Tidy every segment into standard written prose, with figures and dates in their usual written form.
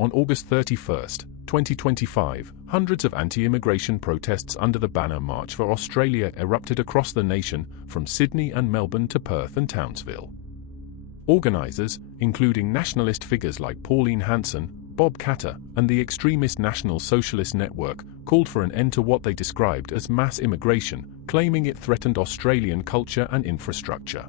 On August 31st, 2025, hundreds of anti-immigration protests under the banner March for Australia erupted across the nation, from Sydney and Melbourne to Perth and Townsville. Organisers, including nationalist figures like Pauline Hanson, Bob Katter, and the extremist National Socialist Network, called for an end to what they described as mass immigration, claiming it threatened Australian culture and infrastructure.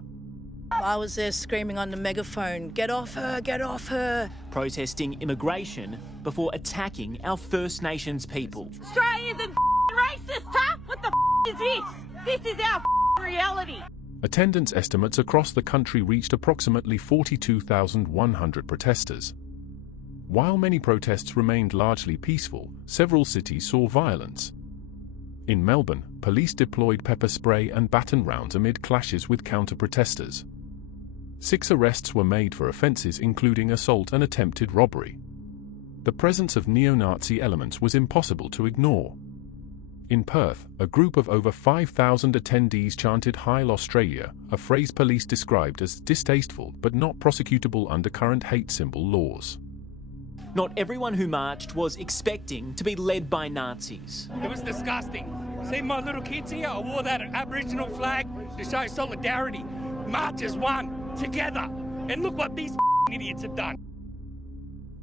I was there screaming on the megaphone, "Get off her, get off her!" Protesting immigration before attacking our First Nations people. Australia isn't racist, huh? What the is this? This is our reality. Attendance estimates across the country reached approximately 42,100 protesters. While many protests remained largely peaceful, several cities saw violence. In Melbourne, police deployed pepper spray and baton rounds amid clashes with counter-protesters. 6 arrests were made for offences including assault and attempted robbery. The presence of neo-Nazi elements was impossible to ignore. In Perth, a group of over 5,000 attendees chanted "Heil Australia," a phrase police described as distasteful but not prosecutable under current hate symbol laws. Not everyone who marched was expecting to be led by Nazis. It was disgusting. See my little kids here? I wore that Aboriginal flag to show solidarity. March as one, together. And look what these idiots have done.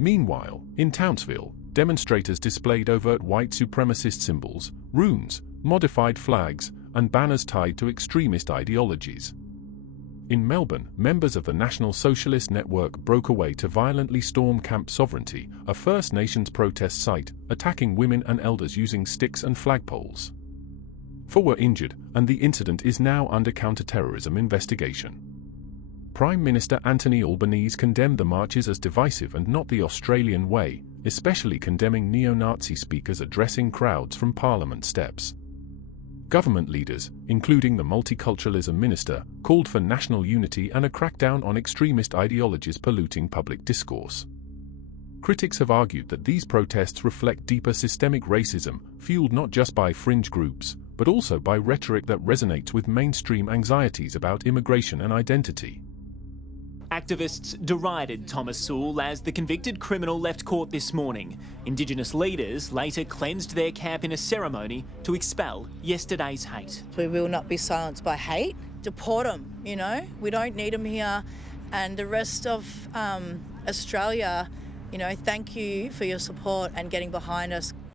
Meanwhile, in Townsville, demonstrators displayed overt white supremacist symbols, runes, modified flags, and banners tied to extremist ideologies. In Melbourne, members of the National Socialist Network broke away to violently storm Camp Sovereignty, a First Nations protest site, attacking women and elders using sticks and flagpoles. 4 were injured, and the incident is now under counter-terrorism investigation. Prime Minister Anthony Albanese condemned the marches as divisive and not the Australian way, especially condemning neo-Nazi speakers addressing crowds from Parliament steps. Government leaders, including the Multiculturalism Minister, called for national unity and a crackdown on extremist ideologies polluting public discourse. Critics have argued that these protests reflect deeper systemic racism, fueled not just by fringe groups, but also by rhetoric that resonates with mainstream anxieties about immigration and identity. Activists derided Thomas Sewell as the convicted criminal left court this morning. Indigenous leaders later cleansed their camp in a ceremony to expel yesterday's hate. We will not be silenced by hate. Deport them, We don't need them here. And the rest of Australia, thank you for your support and getting behind us.